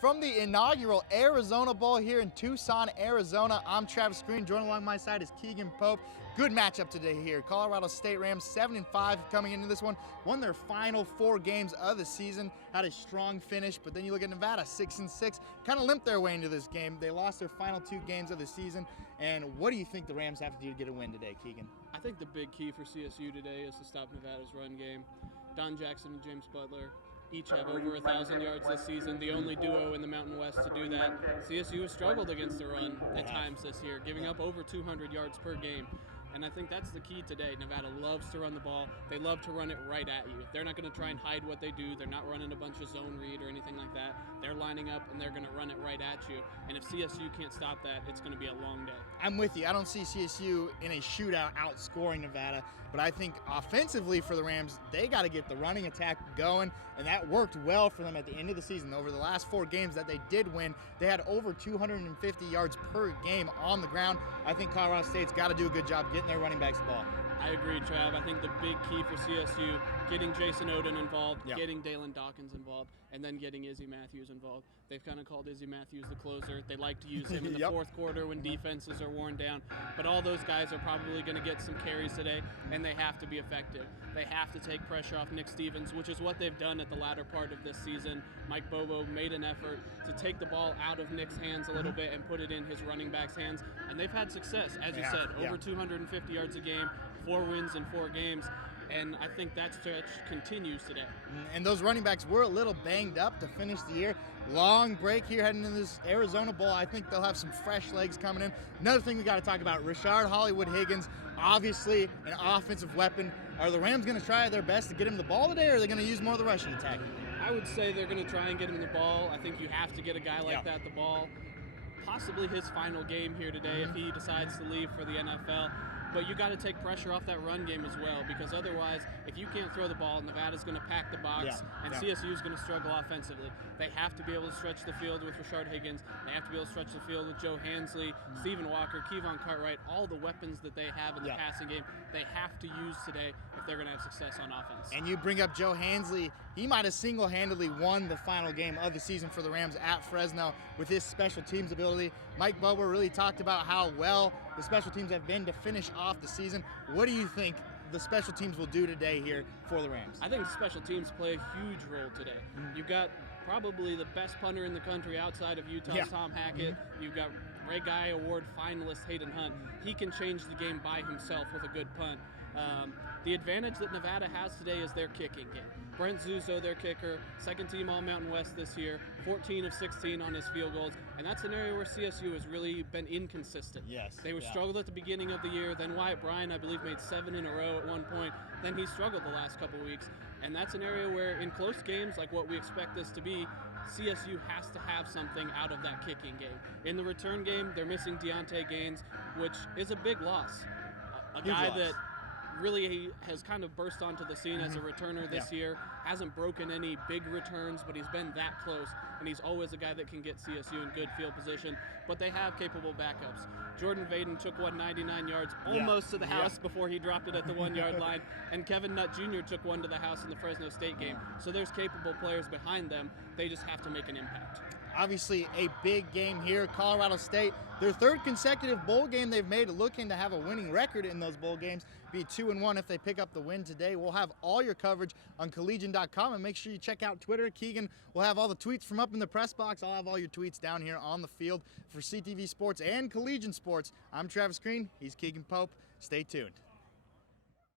From the inaugural Arizona Bowl here in Tucson, Arizona, I'm Travis Green. Joining along my side is Keegan Pope. Good matchup today here. Colorado State Rams 7-5 coming into this one. Won their final 4 games of the season. Had a strong finish, but then you look at Nevada, 6-6. Kind of limped their way into this game. They lost their final 2 games of the season. And what do you think the Rams have to do to get a win today, Keegan? I think the big key for CSU today is to stop Nevada's run game. Don Jackson and James Butler each have over 1,000 yards this season, the only duo in the Mountain West to do that. CSU has struggled against the run at times this year, giving up over 200 yards per game. And I think that's the key today. Nevada loves to run the ball. They love to run it right at you. They're not going to try and hide what they do. They're not running a bunch of zone read or anything like that. They're lining up and they're going to run it right at you. And if CSU can't stop that, it's going to be a long day. I'm with you. I don't see CSU in a shootout outscoring Nevada, but I think offensively for the Rams, they got to get the running attack going, and that worked well for them at the end of the season. Over the last 4 games that they did win, they had over 250 yards per game on the ground. I think Colorado State's got to do a good job getting their running backs the ball. I agree, Trav. I think the big key for CSU, getting Jason Oden involved, getting Dalen Dawkins involved, and then getting Izzy Matthews involved. They've kind of called Izzy Matthews the closer. They like to use him in the fourth quarter when defenses are worn down. But all those guys are probably going to get some carries today, and they have to be effective. They have to take pressure off Nick Stevens, which is what they've done at the latter part of this season. Mike Bobo made an effort to take the ball out of Nick's hands a little bit and put it in his running back's hands, and they've had success. As you said, over 250 yards a game, 4 wins in 4 games. And I think that stretch continues today. And those running backs were a little banged up to finish the year. Long break here heading into this Arizona Bowl. I think they'll have some fresh legs coming in. Another thing we got to talk about, Rashard Hollywood Higgins, obviously an offensive weapon. Are the Rams going to try their best to get him the ball today, or are they going to use more of the rushing attack? I would say they're going to try and get him the ball. I think you have to get a guy like that the ball. Possibly his final game here today if he decides to leave for the NFL. But you got to take pressure off that run game as well, because otherwise, if you can't throw the ball, Nevada's going to pack the box, and CSU is going to struggle offensively. They have to be able to stretch the field with Rashard Higgins. They have to be able to stretch the field with Joe Hansley, Stephen Walker, Kevon Cartwright, all the weapons that they have in the passing game, they have to use today if they're going to have success on offense. And you bring up Joe Hansley. He might have single-handedly won the final game of the season for the Rams at Fresno with his special teams ability. Mike Bobo really talked about how well the special teams have been to finish off the season. What do you think the special teams will do today here for the Rams? I think special teams play a huge role today. You've got probably the best punter in the country outside of Utah's Tom Hackett. You've got Ray Guy Award finalist Hayden Hunt. He can change the game by himself with a good punt. The advantage that Nevada has today is their kicking game. Brent Zuzo, their kicker, 2nd team All-Mountain West this year, 14 of 16 on his field goals, and that's an area where CSU has really been inconsistent. They were struggled at the beginning of the year, then Wyatt Bryan, I believe, made 7 in a row at one point, then he struggled the last couple weeks, and that's an area where in close games, like what we expect this to be, CSU has to have something out of that kicking game. In the return game, they're missing Deontay Gaines, which is a big loss. A guy that really has kind of burst onto the scene as a returner this year. Hasn't broken any big returns, but he's been that close, and he's always a guy that can get CSU in good field position. But they have capable backups. Jordan Vaden took one 99 yards almost to the house before he dropped it at the 1-yard line, and Kevin Nutt Jr. took one to the house in the Fresno State game. So there's capable players behind them. They just have to make an impact. Obviously a big game here. Colorado State, their 3rd consecutive bowl game they've made, looking to have a winning record in those bowl games, be 2-1 if they pick up the win today. We'll have all your coverage on collegian.com, and make sure you check out Twitter. Keegan will have all the tweets from up in the press box. I'll have all your tweets down here on the field. For CTV Sports and Collegian Sports, I'm Travis Green. He's Keegan Pope. Stay tuned.